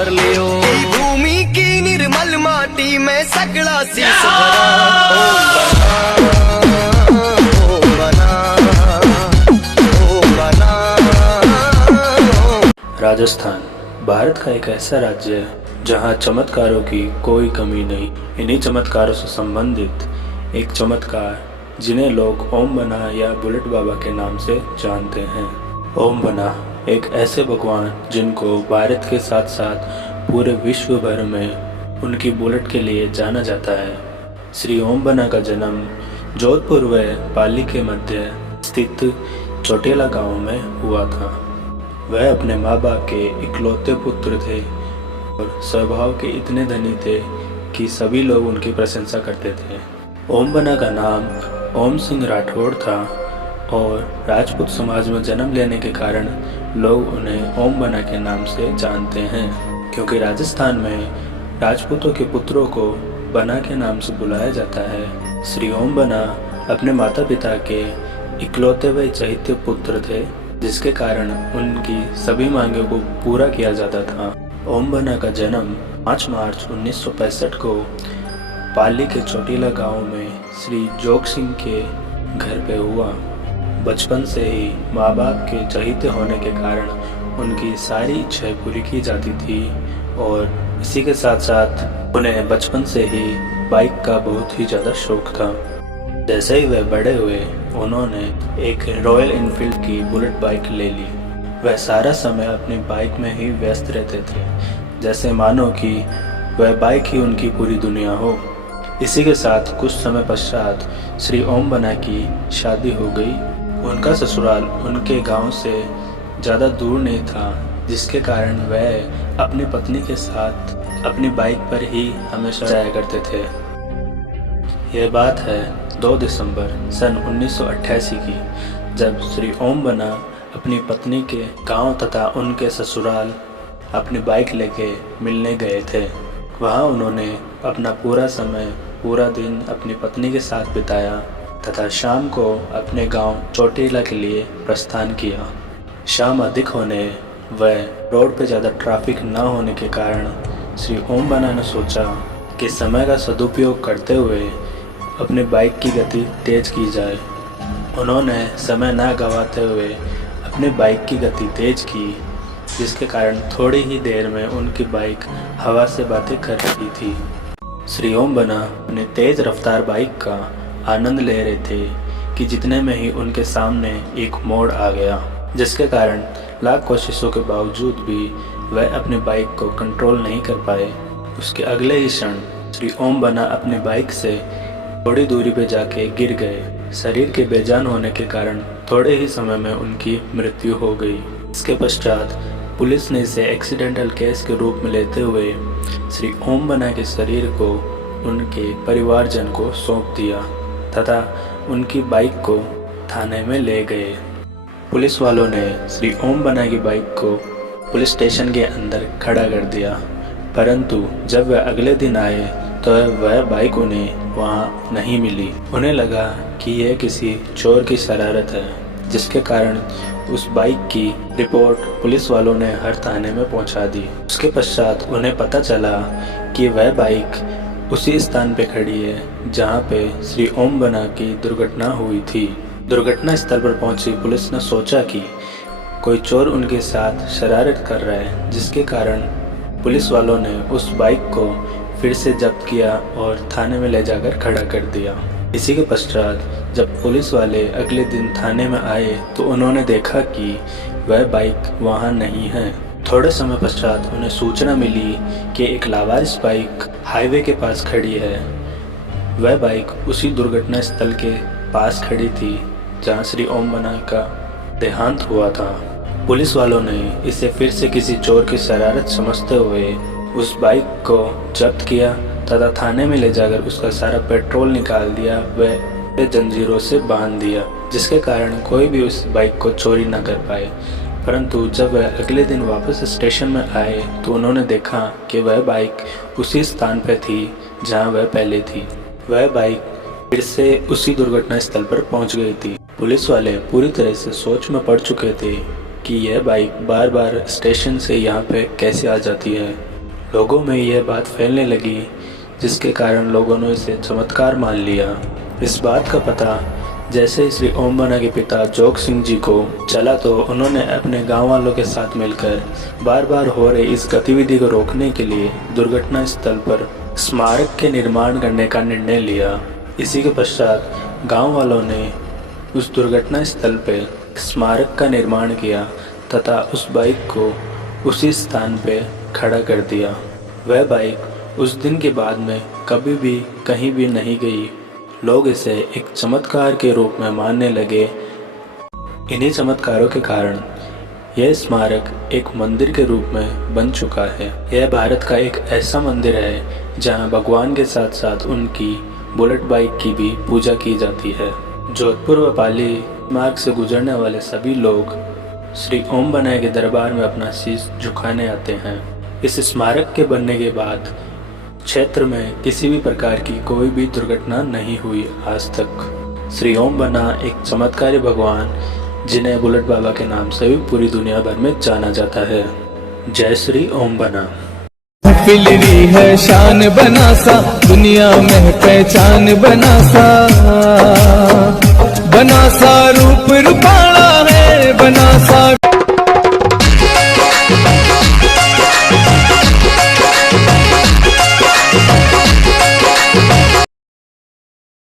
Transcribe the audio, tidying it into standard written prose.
संवार लियो। भूमि की निर्मल माटी में सगड़ा शीश भरा। ओम बना, ओम बना, राजस्थान भारत का एक ऐसा राज्य है जहाँ चमत्कारों की कोई कमी नहीं। इन्हीं चमत्कारों से संबंधित एक चमत्कार जिन्हें लोग ओम बना या बुलेट बाबा के नाम से जानते हैं। ओम बना एक ऐसे भगवान जिनको भारत के साथ साथ पूरे विश्व भर में उनकी बुलेट के लिए जाना जाता है। श्री ओम बना का जन्म जोधपुर व पाली के मध्य स्थित चोटेला गांव में हुआ था। वह अपने माँ बाप के इकलौते पुत्र थे और स्वभाव के इतने धनी थे कि सभी लोग उनकी प्रशंसा करते थे। ओम बना का नाम ओम सिंह राठौड़ था और राजपूत समाज में जन्म लेने के कारण लोग उन्हें ओम बना के नाम से जानते हैं, क्योंकि राजस्थान में राजपूतों के पुत्रों को बना के नाम से बुलाया जाता है। श्री ओम बना अपने माता पिता के इकलौते व चहेते पुत्र थे, जिसके कारण उनकी सभी मांगों को पूरा किया जाता था। ओम बना का जन्म 5 मार्च 1965 को पाली के चोटीला गांव में श्री जोग सिंह के घर पे हुआ। बचपन से ही माँ बाप के चहेते होने के कारण उनकी सारी इच्छाएं पूरी की जाती थी और इसी के साथ साथ उन्हें बचपन से ही बाइक का बहुत ही ज़्यादा शौक था। जैसे ही वह बड़े हुए उन्होंने एक रॉयल एनफील्ड की बुलेट बाइक ले ली। वह सारा समय अपनी बाइक में ही व्यस्त रहते थे, जैसे मानो कि वह बाइक ही उनकी पूरी दुनिया हो। इसी के साथ कुछ समय पश्चात श्री ओम बना की शादी हो गई। उनका ससुराल उनके गांव से ज़्यादा दूर नहीं था, जिसके कारण वह अपनी पत्नी के साथ अपनी बाइक पर ही हमेशा जाया करते थे। यह बात है 2 दिसंबर सन 1988 की, जब श्री ओम बना अपनी पत्नी के गांव तथा उनके ससुराल अपनी बाइक लेके मिलने गए थे। वहां उन्होंने अपना पूरा समय पूरा दिन अपनी पत्नी के साथ बिताया तथा शाम को अपने गांव चोटीला के लिए प्रस्थान किया। शाम अधिक होने व रोड पर ज़्यादा ट्रैफिक न होने के कारण श्री ओम बना ने सोचा कि समय का सदुपयोग करते हुए अपनी बाइक की गति तेज़ की जाए। उन्होंने समय न गंवाते हुए अपनी बाइक की गति तेज़ की, जिसके कारण थोड़ी ही देर में उनकी बाइक हवा से बातें कर रही थी। श्री ओम बना अपने तेज़ रफ्तार बाइक का आनंद ले रहे थे कि जितने में ही उनके सामने एक मोड़ आ गया, जिसके कारण लाख कोशिशों के बावजूद भी वह अपनी बाइक को कंट्रोल नहीं कर पाए। उसके अगले ही क्षण श्री ओम बना अपनी बाइक से थोड़ी दूरी पे जाके गिर गए। शरीर के बेजान होने के कारण थोड़े ही समय में उनकी मृत्यु हो गई। इसके पश्चात पुलिस ने इसे एक्सीडेंटल केस के रूप में लेते हुए श्री ओम बना के शरीर को उनके परिवारजन को सौंप दिया तथा उनकी बाइक को थाने में ले गए। पुलिस वालों ने श्री ओम बना की बाइक को पुलिस स्टेशन के अंदर खड़ा कर दिया, परंतु जब वह अगले दिन आए तो वह बाइक उन्हें वहाँ नहीं मिली। उन्हें लगा कि यह किसी चोर की शरारत है, जिसके कारण उस बाइक की रिपोर्ट पुलिस वालों ने हर थाने में पहुंचा दी। उसके पश्चात उन्हें पता चला कि वह बाइक उसी स्थान पे खड़ी है जहां पे श्री ओम बना की दुर्घटना हुई थी। दुर्घटना स्थल पर पहुंची पुलिस ने सोचा कि कोई चोर उनके साथ शरारत कर रहा है, जिसके कारण पुलिस वालों ने उस बाइक को फिर से जब्त किया और थाने में ले जाकर खड़ा कर दिया। इसी के पश्चात जब पुलिस वाले अगले दिन थाने में आए तो उन्होंने देखा कि वह बाइक वहां नहीं है। थोड़े समय पश्चात उन्हें सूचना मिली कि एक लावारिस बाइक हाईवे के पास खड़ी है। वह बाइक उसी दुर्घटना स्थल के पास खड़ी थी जहां श्री ओम बना का देहांत हुआ था। पुलिस वालों ने इसे फिर से किसी चोर की शरारत समझते हुए उस बाइक को जब्त किया तथा थाने में ले जाकर उसका सारा पेट्रोल निकाल दिया व जंजीरों से बांध दिया, जिसके कारण कोई भी उस बाइक को चोरी न कर पाए। परंतु जब वह अगले दिन वापस स्टेशन में आए तो उन्होंने देखा कि वह बाइक उसी स्थान पर थी जहां वह पहले थी। वह बाइक फिर से उसी दुर्घटना स्थल पर पहुंच गई थी। पुलिस वाले पूरी तरह से सोच में पड़ चुके थे कि यह बाइक बार बार स्टेशन से यहाँ पे कैसे आ जाती है। लोगों में यह बात फैलने लगी, जिसके कारण लोगों ने इसे चमत्कार मान लिया। इस बात का पता जैसे ही श्री ओम बना के पिता जोग सिंह जी को चला तो उन्होंने अपने गांव वालों के साथ मिलकर बार बार हो रही इस गतिविधि को रोकने के लिए दुर्घटना स्थल पर स्मारक के निर्माण करने का निर्णय लिया। इसी के पश्चात गांव वालों ने उस दुर्घटना स्थल पर स्मारक का निर्माण किया तथा उस बाइक को उसी स्थान पे खड़ा कर दिया। वह बाइक उस दिन के बाद में कभी भी कहीं भी नहीं गई। लोग इसे एक चमत्कार के रूप में मानने लगे। इन्हीं चमत्कारों के कारण यह स्मारक एक मंदिर के रूप में बन चुका है। यह भारत का एक ऐसा मंदिर है जहां भगवान के साथ साथ उनकी बुलेट बाइक की भी पूजा की जाती है। जोधपुर व पाली मार्ग से गुजरने वाले सभी लोग श्री ओम बनाए के दरबार में अपना शीश झुकाने आते हैं। इस स्मारक के बनने के बाद क्षेत्र में किसी भी प्रकार की कोई भी दुर्घटना नहीं हुई आज तक। श्री ओम बना एक चमत्कारी भगवान जिन्हें बुलेट बाबा के नाम से भी पूरी दुनिया भर में जाना जाता है। जय श्री ओम बना। फिलरी है शान बना सा, दुनिया में पहचान बना सा।